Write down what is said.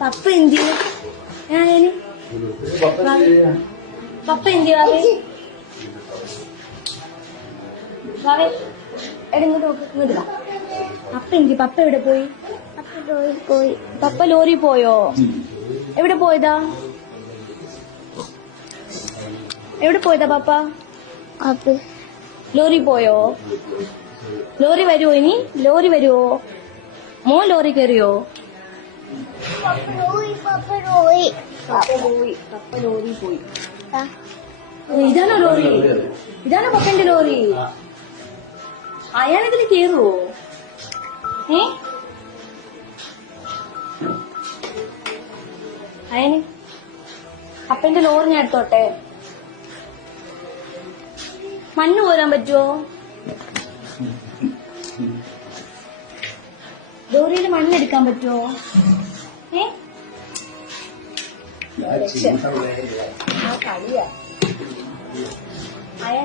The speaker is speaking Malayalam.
പപ്പ എന്ത് പപ്പ എന്ത് വാവേ? വാവേ ഇങ്ങോട്ട് വാ. പപ്പ എന്ത് പപ്പ എവിടെ പോയി? അപ്പൊ ലോറി പോയി പപ്പ ലോറി പോയോ? എവിടെ പോയതാ? എവിടെ പോയതാ പപ്പ? അപ്പ ലോറി പോയോ? ലോറി വരുവോ ഇനി? ലോറി വരുവോ? മോ ലോറി കയറിയോ? ലോറി പോയി ഇതാണോ ലോറി? ഇതാണോ പപ്പന്റെ ലോറി? അയാളിതിൽ കേറുവോ? ഏ? അയന്? പപ്പന്റെ ലോറി ഞാൻ എടുത്തോട്ടെ. മണ്ണ് പോരാൻ പറ്റുമോ ലോറിയിൽ മണ്ണെടുക്കാൻ പറ്റുമോ 哎，来，今上来一感谢，哎呀。